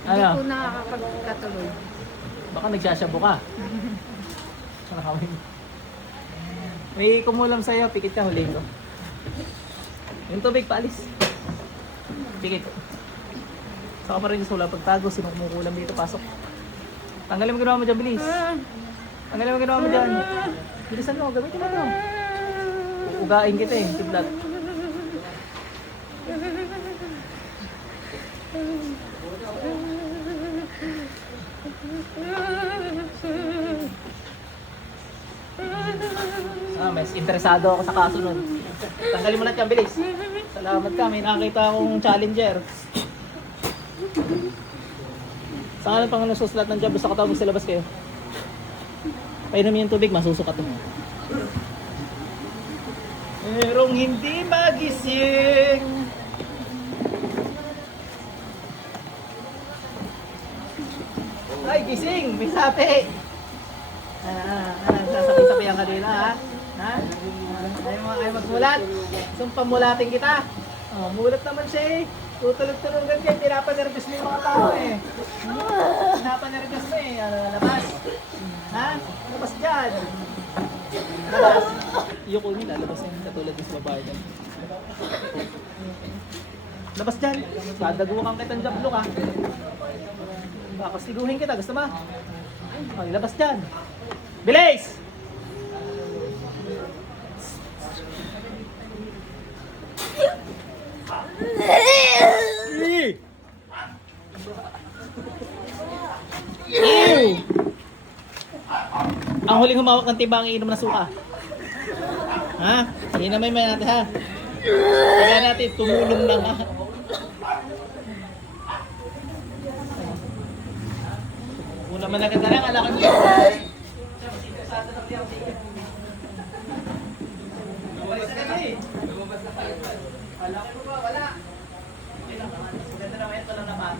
Hindi Ano? po nakakapagkatuloy. Baka nagsasabo ka. May kumulam sa'yo, pikit ka, huliin ko. Yung tubig, paalis. Pikit. Saka pa rin sa wala pagtago, sino kumukulam dito, pasok. Tanggalin mo ginawa mo dyan, bilis. Tanggalin mo ginawa mo dyan. Bilisan mo, gamitin mo ito. Uugain kita eh, kidlat. Mas interesado ako sa kaso nun. Tanggalin mo na yan, bilis. Salamat ka, may nakakita akong challenger. Saan ang Panginoon susulat ng job? Gusto ka tawag, magsilabas kayo. Painom yung tubig, masusukat mo. Merong hindi magising. Ay, gising! May sapi! Sasapi-sapihan ka din, ha? Ha? Ayaw magmulat? Sumpamulatin kita. Oh, mulat naman siya eh. Tutulog-tulogan ka, pinapanervous mo yung mga tao eh. Pinapanervous mo eh. Labas. Ha? Labas dyan. Labas. Yung kunin, lalabas yan. Katulad din sa babae dyan. Labas dyan. Dadagukan kitang jablo ka. Kakastiguhin kita. Gusto mo? Okay, labas dyan. Bilis! Ew! Ang huling humawak ng timbang iinom na suka. Ha? Hindi naman may natin ha. Kaya natin tumulong na nga. Una man agad na lang, alakan mo. Alaki mo ba? Wala. Hindi lang naman. Maganda naman ito lang naman.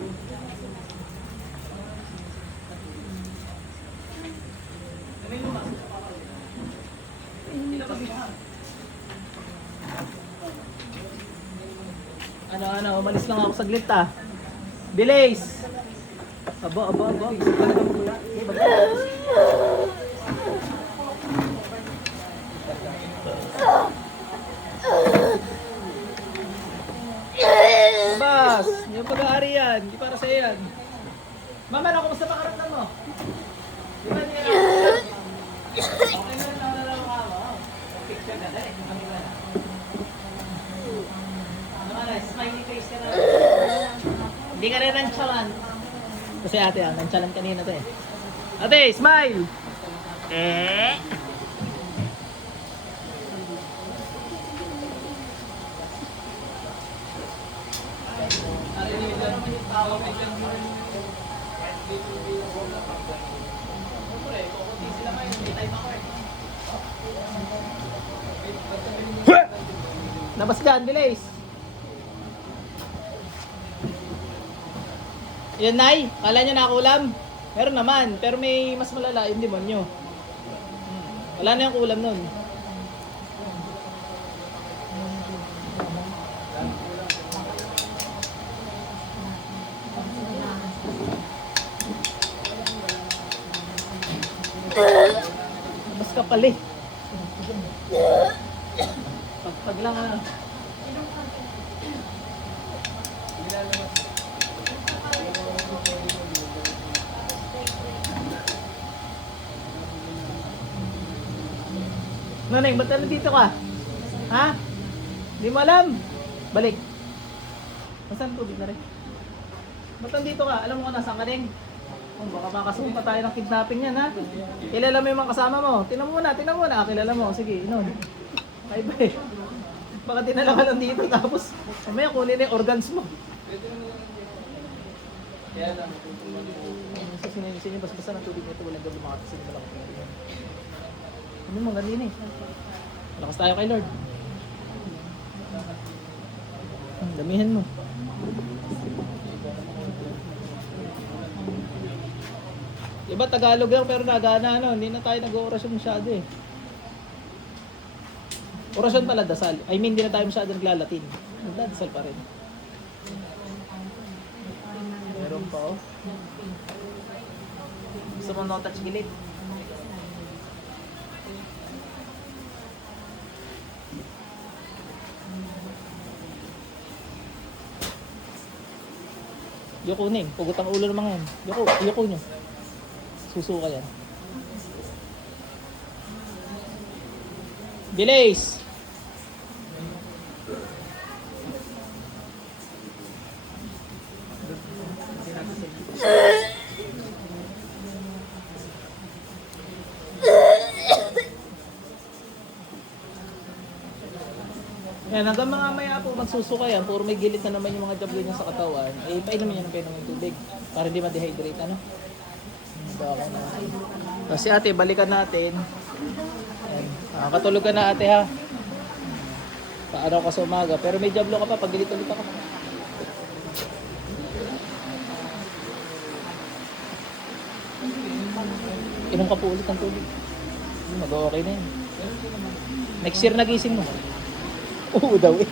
Ano, umalis lang ako saglit ah. Bilis! Aba. Gusto ka naman pula. Bas, yung pag-aari yan, hindi para sa'yo yan. Mama, ano, kumusta pakaramdam mo? Di ba niya lang? Okay na lang ako. Picture na dali. Ano ka na, smiley face ka na. Hindi ka rin nantsalan. Kasi ate, nantsalan kanina to eh. Ate, smile! Labas dyan, bilis! Yan, Nay. Kala nyo nakakulam? Meron naman, pero may mas malala yung demonyo. Wala na yung kulam nun. Mas kapal eh. Pag lang ano. Nanay, ba't nandito ka? Ha? Hindi mo alam? Balik. Nasaan tubig na rin? Ba't nandito ka? Alam mo kung nasaan ka rin? Baka makasumpa tayo ng kidnapping yan, ha? Kilala mo yung mga kasama mo. Tinan mo na. Kilala mo. Sige, inon. Bye-bye. Baka dinala ka lang dito tapos mamaya kunin na yung organs mo. Kaya lang. Sinibas-basa ng tubig nito. Walang gabi makatasin na lang. Ano mo, ganyan eh. Malakas tayo kay Lord. Damihan mo. Diba Tagalog lang pero nagana ano, hindi na tayo nag-oorasyon masyado eh. Orasyon pala dasal. I mean, hindi na tayo masyado naglalatin. Nagdadasal pa rin. Meron pa oh. Gusto mo no touch gilid? Yoko na eh. Pugot ang ulo ng mga yan. Yoko nyo. Susuka yan. Bilis! Yan, hanggang mga maya po magsusuka yan, puro may gilid na naman yung mga jablo niya sa katawan, eh painumin niya ng painom ng tubig para hindi ma-dehydrate, ano? Okay na. Kasi ate, balikan natin. Yan. Katulog ka na ate ha. Paaraw ka sa umaga, pero may jablo ka pa, pag gilit ulit ako. Inom ka po ulit ng tubig. Mag-okay na yun. Next year nagising mo. Oo daw eh.